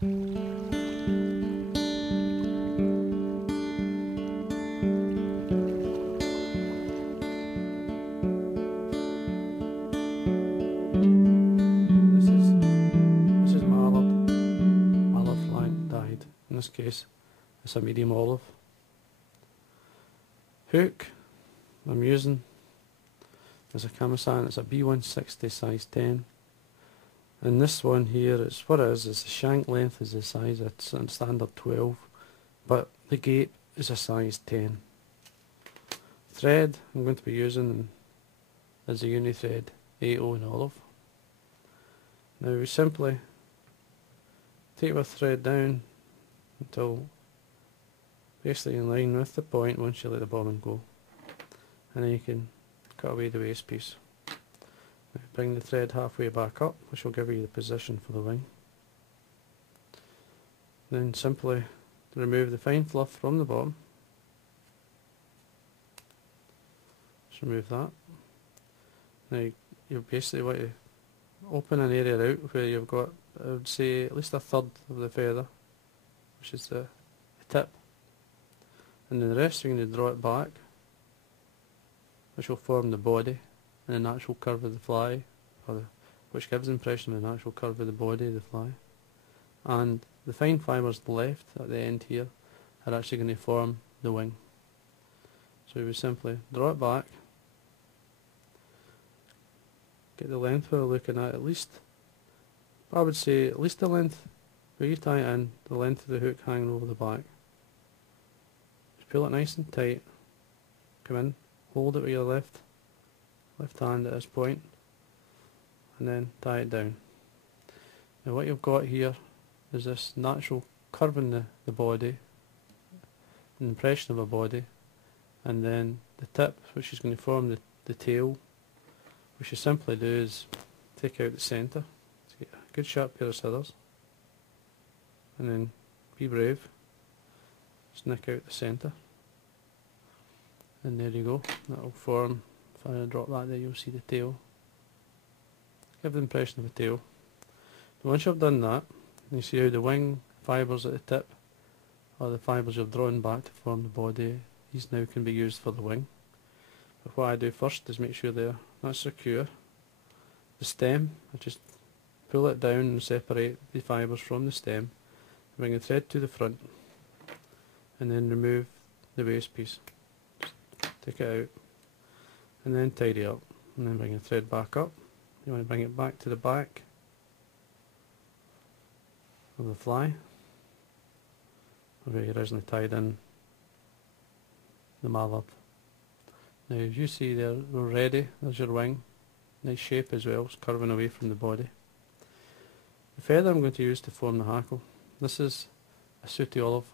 This is my olive line dyed. In this case, it's a medium olive. Hook I'm using is a Kamisan. It's a B160 size 10. And this one here, it's what it is the shank length is the size, it's a standard 12, but the gape is a size 10. Thread I'm going to be using is a uni thread 80 in olive. Now we simply take our thread down until basically in line with the point once you let the bobbin go, and then you can cut away the waste piece. Now bring the thread halfway back up, which will give you the position for the wing. Then simply remove the fine fluff from the bottom. Just remove that. Now you basically want to open an area out where you've got, I would say, at least a third of the feather, which is the tip, and then the rest you're going to draw it back, which will form the body and the natural curve of the fly, which gives the impression of the natural curve of the body of the fly. And the fine fibres left at the end here are actually going to form the wing. So we simply draw it back, get the length we're looking at least, I would say at least the length where you tie it in, the length of the hook hanging over the back. Just pull it nice and tight, come in, hold it with your left hand at this point, and then tie it down. Now what you've got here is this natural curve in the body, an impression of a body, and then the tip, which is going to form the tail. What you simply do is take out the centre, get a good sharp pair of scissors, and then be brave, just nick out the centre, and there you go. That will form, if I drop that there you'll see the tail, give the impression of a tail. So once you've done that, you see how the wing fibres at the tip are the fibres you've drawn back to form the body. These now can be used for the wing. But what I do first is make sure they're not secure. The stem, I just pull it down and separate the fibres from the stem, bring the thread to the front, and then remove the waste piece. Just take it out, and then tidy up, and then bring the thread back up. You want to bring it back to the back of the fly, where you originally tied in the mallard. Now as you see there, we're ready. There's your wing. Nice shape as well, it's curving away from the body. The feather I'm going to use to form the hackle. This is a sooty olive.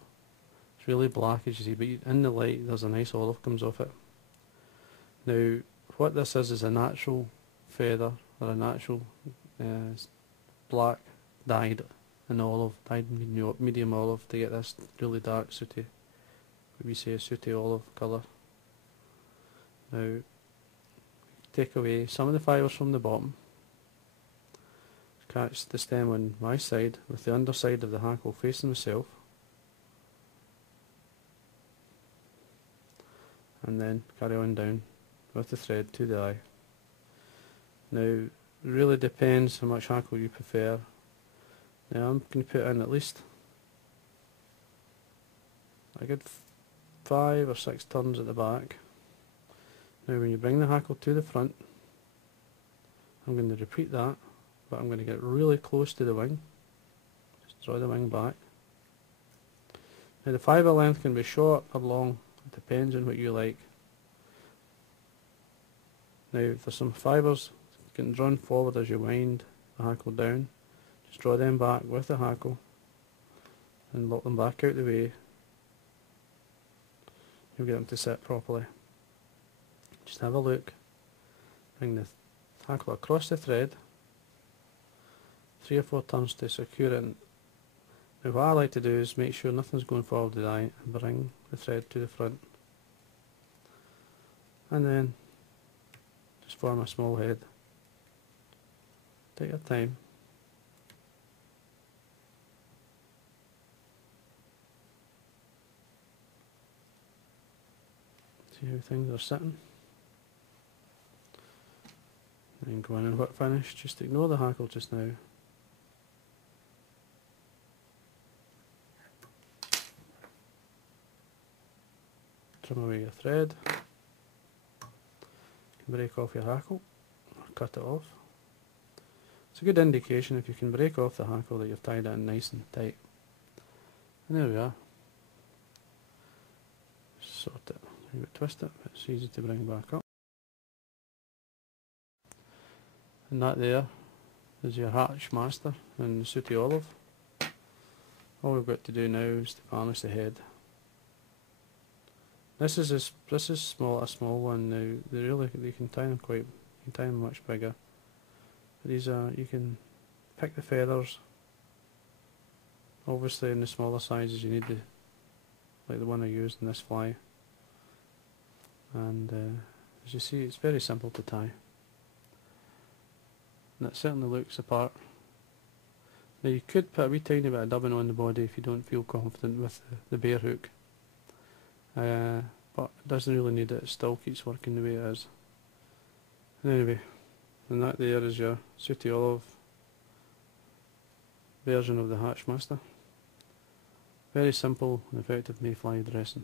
It's really black as you see, but in the light there's a nice olive comes off it. Now what this is a natural feather, or a natural black dyed in olive, dyed medium olive to get this really dark sooty, what we say a sooty olive colour. Now take away some of the fibres from the bottom, catch the stem on my side with the underside of the hackle facing myself, and then carry on down with the thread to the eye. Now it really depends how much hackle you prefer. Now I'm going to put in at least a good 5 or 6 turns at the back. Now when you bring the hackle to the front, I'm going to repeat that, but I'm going to get really close to the wing. Just draw the wing back. Now the fibre length can be short or long, it depends on what you like. Now if there's some fibres getting drawn forward as you wind the hackle down, just draw them back with the hackle and lock them back out the way. You'll get them to sit properly. Just have a look, bring the hackle across the thread, 3 or 4 turns to secure it. Now what I like to do is make sure nothing's going forward with the eye and bring the thread to the front, and then just form a small head. Take your time. See how things are sitting. And go in and whip finish. Just ignore the hackle just now. Trim away your thread. You can break off your hackle or cut it off. It's a good indication if you can break off the hackle that you've tied it in nice and tight. And there we are. Sort it. You twist it, but it's easy to bring back up. And that there is your Hatchmaster in sooty olive. All we've got to do now is to varnish the head. This is a small one now. They can tie them much bigger. But these are, you can pick the feathers. Obviously in the smaller sizes you need like the one I used in this fly. And as you see, it's very simple to tie. And it certainly looks the part. Now you could put a wee tiny bit of dubbing on the body if you don't feel confident with the bare hook. But it doesn't really need it, it still keeps working the way it is. Anyway, and that there is your sooty olive version of the Hatchmaster. Very simple and effective mayfly dressing.